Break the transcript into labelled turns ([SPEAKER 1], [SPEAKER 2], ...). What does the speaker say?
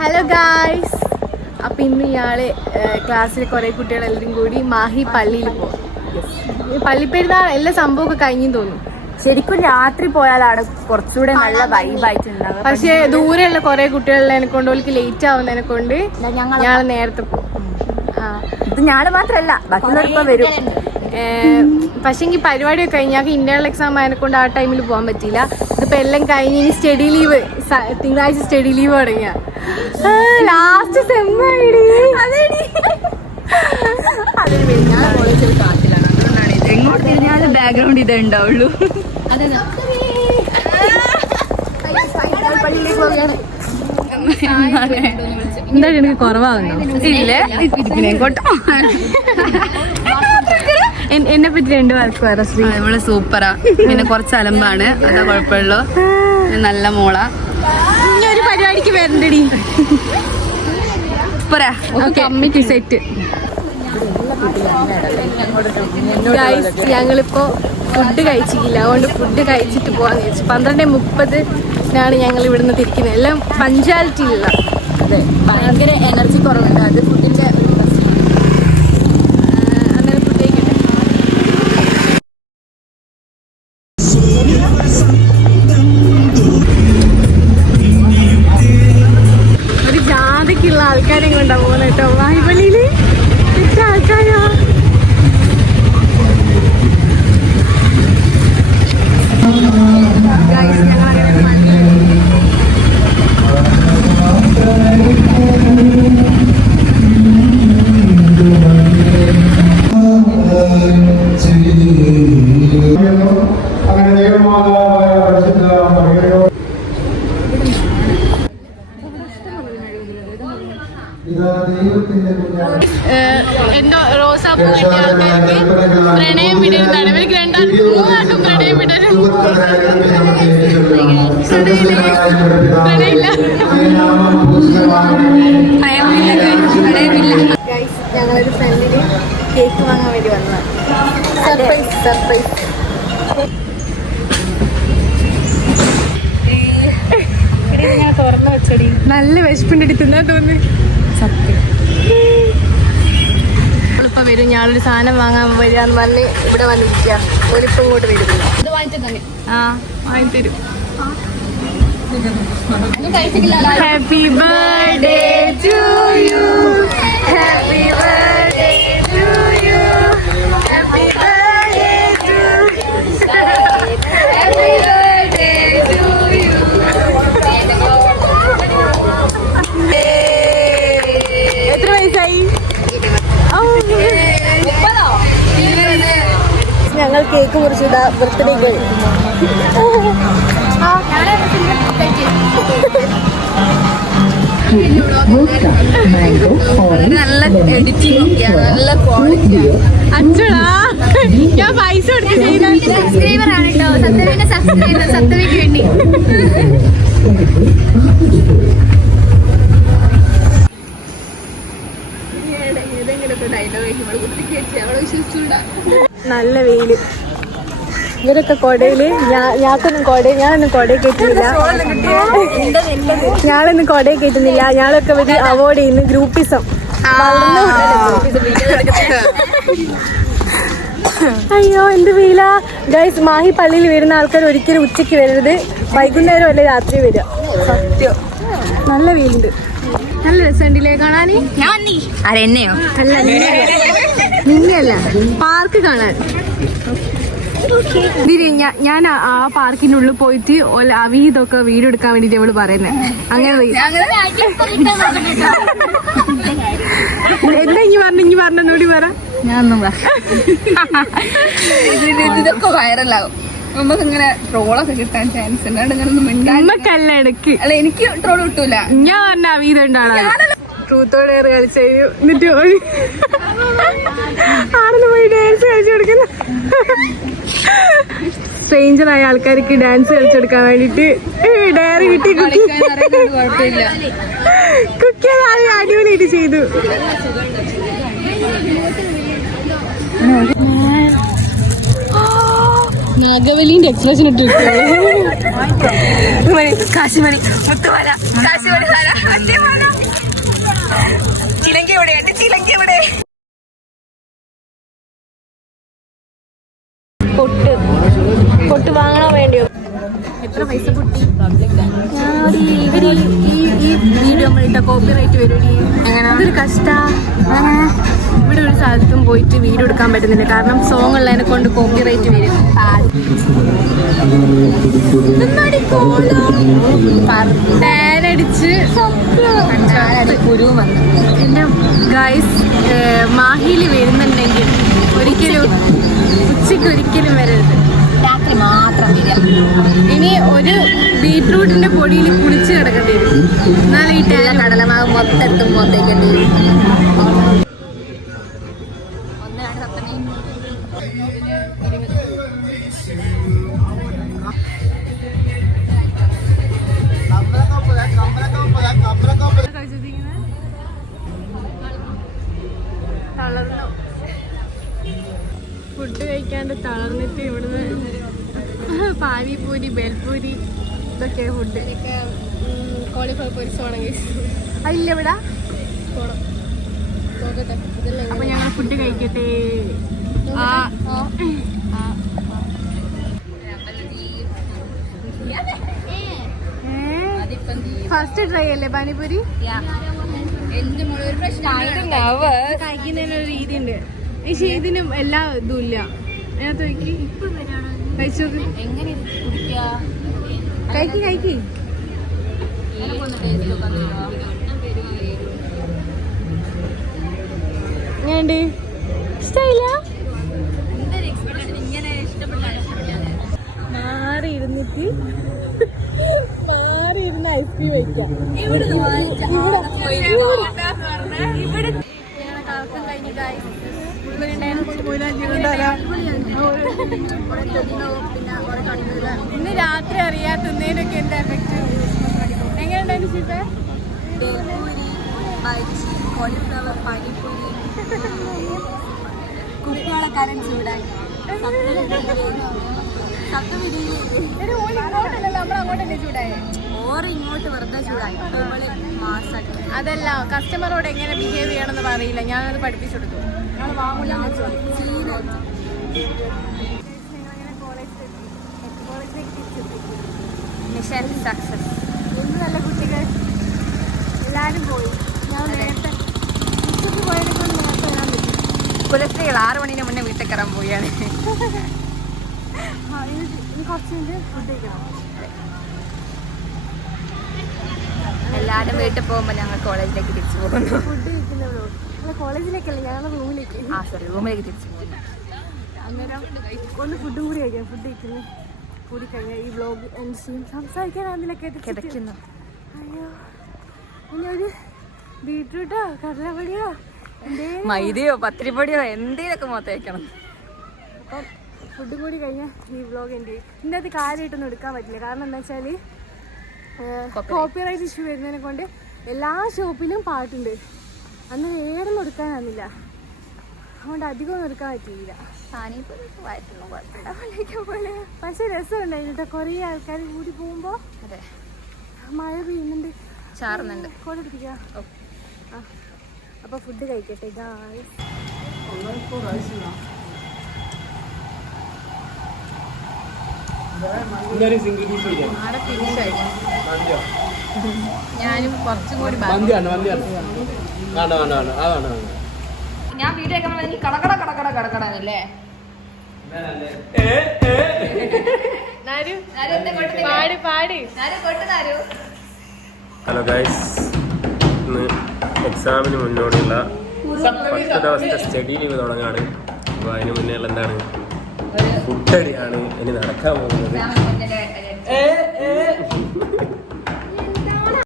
[SPEAKER 1] Hello guys അപ്പൊ ഇന്ന് ഇയാൾ ക്ലാസ്സിലെ കുറെ കുട്ടികളെല്ലാവരും കൂടി മാഹി പള്ളിയിൽ പോകും പള്ളിപ്പെരുന്നാൾ എല്ലാ സംഭവമൊക്കെ കഴിഞ്ഞു തോന്നും.
[SPEAKER 2] ശരിക്കും രാത്രി പോയാലാണ് കുറച്ചുകൂടെ നല്ല വൈബായിട്ടുണ്ടാവുക
[SPEAKER 1] പക്ഷേ ദൂരെയുള്ള കുറെ കുട്ടികളെ കൊണ്ട് ഓൾക്ക് ലേറ്റ് ആവുന്നതിനെ കൊണ്ട്
[SPEAKER 2] ഞങ്ങൾ
[SPEAKER 1] നേരത്തെ പോകും
[SPEAKER 2] ഇത് ഞാൻ മാത്രല്ല ബാക്കിയുള്ളവരിപ്പോ വരും.
[SPEAKER 1] പക്ഷെങ്കിൽ പരിപാടിയൊക്കെ കഴിഞ്ഞ്. ഞങ്ങൾക്ക് ഇന്റേണൽ എക്സാം ആയതുകൊണ്ട് കൊണ്ട് ആ ടൈമിൽ പോകാൻ പറ്റിയില്ല. ഇതിപ്പോൾ എല്ലാം കഴിഞ്ഞ് ഇനി സ്റ്റഡി ലീവ് തിങ്കളാഴ്ച സ്റ്റഡി ലീവ് തുടങ്ങിയ. ലാസ്റ്റ്
[SPEAKER 2] എങ്ങോട്ട് തിരിഞ്ഞാലും ബാക്ക്ഗ്രൗണ്ട് ഇതേ ഉണ്ടാവുള്ളൂ
[SPEAKER 1] എന്താ എനിക്ക് കുറവാകുന്നു.
[SPEAKER 2] ഇല്ലേ. ഇങ്ങോട്ടോ
[SPEAKER 1] എന്നെ പറ്റി രണ്ട് വാക്ക് പറ ശ്രീ.
[SPEAKER 2] നമ്മൾ സൂപ്പറാ. പിന്നെ കുറച്ച് അലമ്പാണ്. അതാ കുഴപ്പമുള്ളൂ. നല്ല മോള.
[SPEAKER 1] ഇനി ഒരു പരിപാടിക്ക് വരണ്ടടി.
[SPEAKER 2] സൂപ്പറാ
[SPEAKER 1] കമ്മിറ്റി സെറ്റ്. ഞങ്ങളിപ്പോ ഫുഡ് കഴിച്ചിട്ടില്ല. അതുകൊണ്ട് ഫുഡ് കഴിച്ചിട്ട് പോകാന്ന് വിചാരിച്ചു. പന്ത്രണ്ട് മുപ്പതിനാണ് ഞങ്ങൾ ഇവിടുന്ന് തിരിക്കുന്നത്. എല്ലാം പഞ്ചാലിറ്റി ഇല്ല
[SPEAKER 2] അതെ ഭയങ്കര എനർജി കുറവുണ്ട്. അത് ഫുഡിന്റെ
[SPEAKER 1] റോസാപ്പൂ കിട്ടിയ ആൾക്കാർക്ക് പ്രണയം വിടരുന്നതാണ് ഇവർക്ക് രണ്ടാൾക്കും മൂന്നാൾക്കും പ്രണയം വിടരും പ്രണയമില്ല. ഗൈസ് ഞങ്ങളൊരു ഫ്രണ്ടിന് കേക്ക് വാങ്ങാൻ വേണ്ടി വന്നതാണ്. സർപ്രൈസ് സർപ്രൈസ് നല്ല വിശപ്പിന്റെ തിന്നാൻ തോന്നി. സത്യം. ഇപ്പൊ വരും. ഞാനൊരു സാധനം വാങ്ങാൻ വരികയെന്ന് പറഞ്ഞ് ഇവിടെ വന്നിരിക്കുക ഒരിപ്പം ഇങ്ങോട്ട് വരുന്നു
[SPEAKER 2] ഇത് വാങ്ങിച്ചു തന്നെ
[SPEAKER 1] ആ വാങ്ങി തരും. Happy birthday to you happy birthday to you happy birthday cake മുറിച്ചു ഇതാ ബർത്ത്ഡേക്ക്
[SPEAKER 2] നല്ല എഡിറ്റിംഗ് ഒക്കെയാണ് നല്ല ക്വാളിറ്റി
[SPEAKER 1] അച്ഛടാ ഞാൻ പൈസ കൊടുത്ത് ചെയ്ത.
[SPEAKER 2] സബ്സ്ക്രൈബർ ആണ് കേട്ടോ സത്യവിന്റെ സബ്സ്ക്രൈബർ സത്യവിക്ക് വേണ്ടി.
[SPEAKER 1] നല്ല വെയിൽ. ഇവരൊക്കെ കൊടയിൽ ഞാക്കൊന്നും കൊട ഞാനൊന്നും കൊടയിൽ കയറ്റുന്നില്ല ഞാനൊന്നും കൊടയിൽ കയറ്റുന്നില്ല ഞാളൊക്കെ ഇവർ അവോയ്ഡ് ചെയ്യുന്നു. ഗ്രൂപ്പിസം അയ്യോ എന്ത് വെയില. ഗൈസ് മാഹി പള്ളിയിൽ വരുന്ന ആൾക്കാർ ഒരിക്കലും ഉച്ചയ്ക്ക് വരരുത്. വൈകുന്നേരം അല്ലെ രാത്രി വരിക. സത്യം. നല്ല വെയിലുണ്ട്. നല്ല രസമുണ്ടല്ലേ കാണാൻ
[SPEAKER 2] ആരെന്നെയോ
[SPEAKER 1] അല്ല നിന്നെയല്ല. പാർക്ക് കാണാൻ. ഞാൻ ആ- പാർക്കിനുള്ളിൽ പോയിട്ട് അവീതൊക്കെ വീഡിയോ എടുക്കാൻ വേണ്ടിട്ട് അവൾ പറയുന്നത് അങ്ങനെ. എന്താ ഇനി പറഞ്ഞു? ഇനി പറഞ്ഞോടി പറ.
[SPEAKER 2] ഞാനൊന്നും ഇതൊക്കെ വൈറലാകും നമുക്ക് ഇങ്ങനെ ട്രോളൊക്കെ കിട്ടാൻ ചാൻസ് ഉണ്ട്. ഇങ്ങനെ അല്ല എനിക്ക് ട്രോൾ കിട്ടൂല.
[SPEAKER 1] ഞാൻ പറഞ്ഞ അവീതം ഉണ്ടാളാണ് ട്രൂത്തോടെ കളിച്ചു എന്നിട്ട് പോയി. ആണെന്ന് പോയി ഡാൻസ് കളിച്ചു കൊടുക്കുന്ന. സ്ട്രേഞ്ചർ ആയ ആൾക്കാർക്ക് ഡാൻസ് കളിച്ചെടുക്കാൻ വേണ്ടിട്ട് ഡയറി കിട്ടി കുക്കി. അടിപൊളിയായിട്ട് ചെയ്തു. നാഗവലിന്റെ എക്സ്പ്രഷൻ ഇട്ട്
[SPEAKER 2] കാശിമണി മുത്തുമല കാശിമണി
[SPEAKER 1] പൊട്ട്. വാങ്ങണോ വേണ്ടിയോ? എത്ര പൈസ പൊട്ടി? ഇവർ ഈ ഈ വീഡിയോ നമ്മളിട്ട കോപ്പി റൈറ്റ് വരും ഇതൊരു കഷ്ട. ഇവിടെ ഒരു സ്ഥലത്തും പോയിട്ട് വീഡിയോ എടുക്കാൻ പറ്റുന്നില്ല. കാരണം സോങ് ഉള്ളതിനെ കൊണ്ട് കോപ്പി റൈറ്റ് വരും
[SPEAKER 2] വന്നു.
[SPEAKER 1] എന്റെ ഗൈസ് മാഹിയിൽ വരുന്നുണ്ടെങ്കിൽ ഒരിക്കലും ഉച്ചയ്ക്ക് ഒരിക്കലും വരരുത്.
[SPEAKER 2] രാത്രി മാത്രം വരിക
[SPEAKER 1] ഇനി ഒരു ബീട്രൂട്ടിന്റെ പൊടിയിൽ കുളിച്ച് കിടക്കേണ്ടി വരും. എന്നാലും ഈ
[SPEAKER 2] കടലമാവ് മൊത്തം എത്തുമ്പോൾ തേക്കേണ്ടി വരും
[SPEAKER 1] പാനിപൂരി ബേൽപൂരി ഇതൊക്കെ ഫുഡ് കോളിഫ്ലവർ പൊരിച്ചോണെങ്കിൽ അതില്ല ഇവിടെ? അപ്പൊ ഞങ്ങൾ ഫുഡ് കഴിക്കട്ടെ. ആ. ഫസ്റ്റ് ട്രൈ അല്ലേ പാനിപൂരി? കഴിക്കുന്നതിനൊരു രീതി ഉണ്ട് ഈ ഇതിനും എല്ലാ ഇതും ഇല്ല. ഞാൻ അതിനകത്ത് നോക്കി കഴിച്ചു
[SPEAKER 2] എങ്ങനെ
[SPEAKER 1] കഴിക്ക് കഴിക്ക്. ഞാണ്ട് ഇഷ്ടമില്ല
[SPEAKER 2] എന്തൊരു എക്സ്പ്രഷൻ ഇങ്ങനെ ഇഷ്ടപ്പെട്ടാണ് ഇഷ്ടപ്പെട്ടാണ്
[SPEAKER 1] മാറി ഇരുന്നിട്ട് മാറി ഇരുന്ന് ഐസ്ക്രീം വയ്ക്കാം
[SPEAKER 2] ഇവിടെ.
[SPEAKER 1] ഇവിടെ. ഞങ്ങളെ കറക്കം കഴിഞ്ഞ് guys. ഇന്ന് രാത്രി അറിയാത്തുന്നതിനൊക്കെ എന്താ എഫക്റ്റ് എങ്ങനെയുണ്ടായിരുന്നു ശിഫ
[SPEAKER 2] ബേൽപൂരി ബജി കോളിഫ്ലവർ പാനിപ്പൂരി. കുട്ടികളെക്കാരൻ ചൂടായി. ഇങ്ങോട്ട് വെറുതെ ചൂടായി.
[SPEAKER 1] അതല്ല കസ്റ്റമറോട് എങ്ങനെ ബിഹേവ് ചെയ്യണമെന്ന് പറയില്ല ഞാനത് പഠിപ്പിച്ചു കൊടുത്തു.
[SPEAKER 2] മിഷൻ സക്സസ്
[SPEAKER 1] നല്ല കുട്ടികൾ. എല്ലാവരും പോയി. ഞാൻ നേരത്തെ നേരത്തെ
[SPEAKER 2] പുലസ്ത്രീകൾ ആറ് മണിന് മുന്നേ വീട്ടിൽ കയറാൻ പോവുകയാണ്.
[SPEAKER 1] കുറച്ച് കഴിഞ്ഞ് ഫുഡ് കഴിക്കണം.
[SPEAKER 2] എല്ലാവരും വീട്ടിൽ പോകുമ്പോൾ ഞങ്ങൾ കോളേജിലേക്ക് തിരിച്ചു പോകുന്നു.
[SPEAKER 1] ഫുഡ് കഴിക്കുന്നവരോ നമ്മളെ കോളേജിലേക്കല്ല? ഞങ്ങളുടെ റൂമിലേക്ക്.
[SPEAKER 2] ആ സോറി റൂമിലേക്ക് തിരിച്ചു പോകുന്നു.
[SPEAKER 1] അന്നേരം ഒന്ന് ഫുഡും കൂടി കഴിക്കാം. ഫുഡ് കഴിക്കുന്നു കൂടി കഴിഞ്ഞാൽ ഈ വ്ലോഗ് എൻസിയും സംസാരിക്കാനാണെന്നില്ല
[SPEAKER 2] കിടക്കുന്നു.
[SPEAKER 1] അയ്യോ. ഇനിയൊരു ബീട്രൂട്ടോ കടലപ്പൊടിയോ
[SPEAKER 2] മൈദയോ പത്തിരിപ്പൊടിയോ എന്തേലൊക്കെ മൊത്തം വയ്ക്കണം
[SPEAKER 1] അപ്പം ഫുഡും കൂടി കഴിഞ്ഞാൽ ഈ വ്ലോഗ് എന്റെ ഇതിന്റെ അത് കാര്യമായിട്ടൊന്നും എടുക്കാൻ പറ്റില്ല. കാരണം എന്താ വെച്ചാൽ കോപ്പിറൈറ്റ് ഇഷ്യൂ വരുന്നതിനെ കൊണ്ട് എല്ലാ ഷോപ്പിലും പാട്ടുണ്ട്. അന്ന് ഏറൊന്നും എടുക്കാനാകുന്നില്ല അതുകൊണ്ട് അധികം എടുക്കാൻ പറ്റിയില്ല.
[SPEAKER 2] പോലെ
[SPEAKER 1] പക്ഷെ രസമുണ്ടായിരുന്നു കുറേ ആൾക്കാർ കൂടി പോകുമ്പോൾ
[SPEAKER 2] അതെ.
[SPEAKER 1] മഴ പെയ്യുന്നുണ്ട്.
[SPEAKER 2] ചാറുന്നുണ്ട്.
[SPEAKER 1] കോടെടുപ്പിക്കാം
[SPEAKER 2] ഓ.
[SPEAKER 1] ആ. അപ്പോൾ ഫുഡ് കഴിക്കട്ടെ ഞാനും കുറച്ചും കൂടി
[SPEAKER 2] ഞാൻ വീഡിയോ ഒക്കെ നീ കടകട കടകട കടകടന്നല്ലേ
[SPEAKER 1] പാടി പാടി.
[SPEAKER 3] ഹലോ ഗൈസ് ഇന്ന് എക്സാമിന് മുന്നോടിയുള്ള പത്ത് ദിവസത്തെ സ്റ്റഡി ലീവ് തുടങ്ങാണ്. അപ്പോൾ അതിന് മുന്നേ എന്താണ്? ഫുഡടിയാണ് ഇനി നടക്കാൻ പോകുന്നത്.